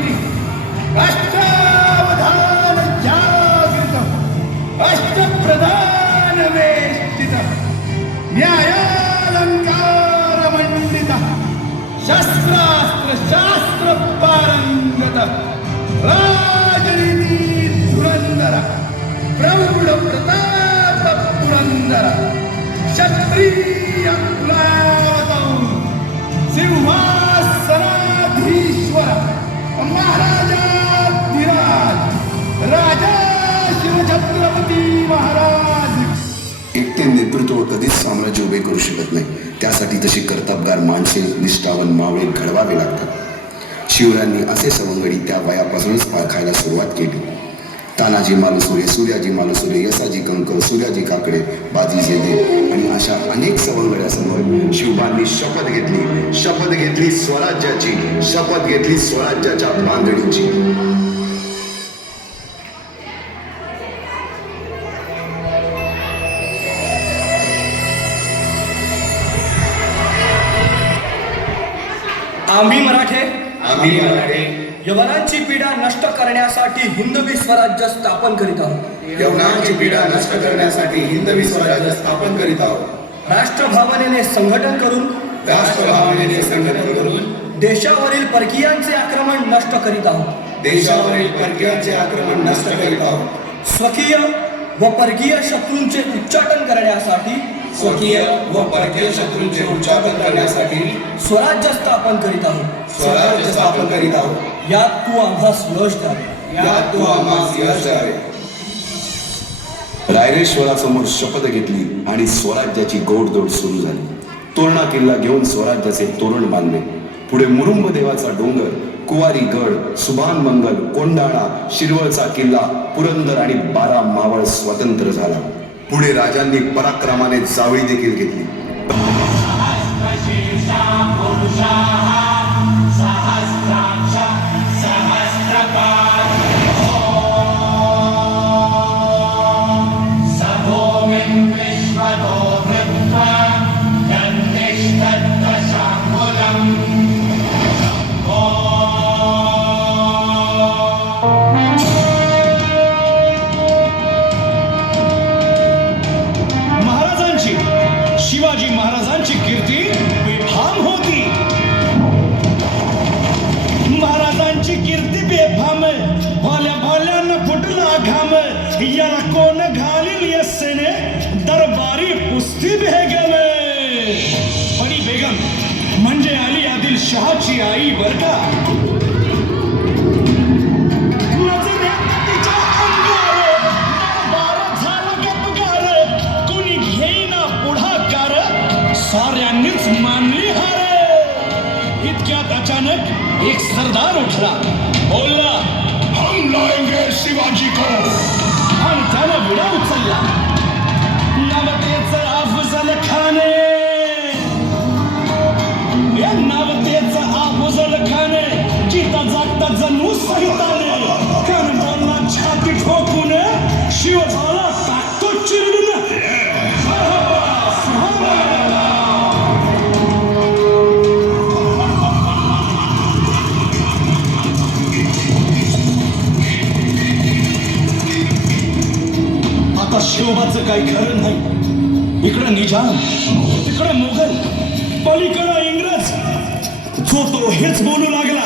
श्रीमती अष्टावधान जागृत अष्टप्रधान वेष्टित न्यायालंकार मंडित शस्त्रास्त्र शास्त्र पारंगत राजनीती धुरंधर प्रौढ प्रताप पुरंदर क्षत्रिय कुलावतौर सिंहासनाधीश्वर महाराजाधिराज राजा शिवछत्रपती महाराज. एकटे नेतृत्व कधीच साम्राज्य उभे करू शकत नाही. त्यासाठी तशी कर्तबगार माणसे निष्ठावन मावळे घडवावे लागतात. शिवरायांनी असे सवंगडी त्या वयापासूनच पारखायला सुरुवात केली. तानाजी मालुसरे, सूर्याजी मालुसरे, यसाजी कंक, सूर्याजी काकडे, बाजी जेदे आणि अशा अनेक सवंगड्यासमोर शिवबांनी शपथ घेतली स्वराज्याची, शपथ घेतली स्वराज्याच्या बांधणीची. आम्ही मराठे यवनांची पीडा नष्ट करण्यासाठी हिंदवी स्वराज्य स्थापन करीत आहोत. यवनांची पीडा नष्ट करण्यासाठी हिंदवी स्वराज्य स्थापन करीत आहोत. राष्ट्रभावनेने संघटन करून देशावरील परकीयांचे आक्रमण नष्ट करीत आहोत. स्वकीय व परकीय शत्रूंचे उच्चाटन करण्यासाठी स्वराज्य स्थापन करीत आहोत. यात तू आम्हास यश द्यावे. रायरेश्वरासमोर शपथ घेतली आणि स्वराज्याची गोडदोड सुरू झाली. तोरणा किल्ला घेऊन स्वराज्याचे तोरण बांधले. पुढे मुरुंब देवाचा डोंगर, कुवारी गड, सुभान मंगल, कोंडाणा, शिरवळचा किल्ला, पुरंदर आणि 12 मावळ स्वतंत्र झाला. पुढे राजांनी पराक्रमाने जावळी देखील घेतली. शिवाजी महाराजांची कीर्ती बेफाम होती. महाराजांची कीर्ती बेफाम, भोल्या भोल्यानं फुटला घाम. याला कोण घालील यस्सेने दरबारी कुस्ती बेगम. बडी बेगम म्हणजे अली आदिल शहाची आई बर का. साऱ्यांनीच मानली हार. इतक्यात अचानक एक सरदार उठला, बोलला, हम लाएंगे शिवाजी को. आणि त्यानं विडा उचलला. नवतेचं अफजल खाने, या नवतेचं अफजल खाने जिता जागता जणू सहिताने. कारण त्यांना छाती ठोकून शिवभाला टाकतो चिरडून. शिवबाचं काही खरं नाही. इकडं निजाम, तिकडं मुघल, पलीकडं इंग्रज. जो तो हेच बोलू लागला.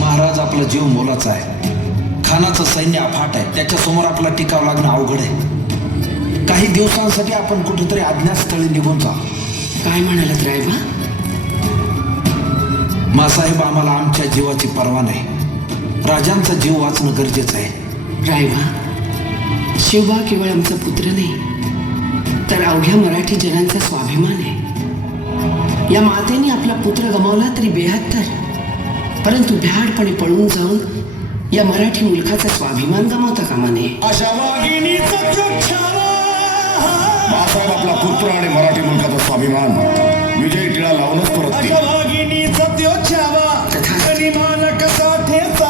महाराज, आपला जीव मोलाचा आहे. खानाचं सैन्य अफाट आहे. त्याच्यासमोर आपला टिकाव लागणं अवघड आहे. काही दिवसांसाठी आपण कुठेतरी अज्ञातस्थळी निघून जा. काय म्हणालात रायबा? मासाहेब, आम्हाला आमच्या जीवाची पर्वा नाही. राजांचा जीव वाचणं गरजेचं आहे. रायबा, शिवबा केवळ आमचा पुत्र नाही, तर अवघ्या मराठी जनांचा स्वाभिमान आहे. या मातेने आपला पुत्र गमावला तरी 72, परंतु भ्याडपणे पळून जाऊन या मराठी मुलकाचा स्वाभिमान गमावता कामा नये. अशा वाघिणीचा मासाहेब, आपला पुत्र आणि मराठी मुलकाचा स्वाभिमान विजय टिळा लावूनच परत. वाघिणीचा त्यो छावा कसा ठेचा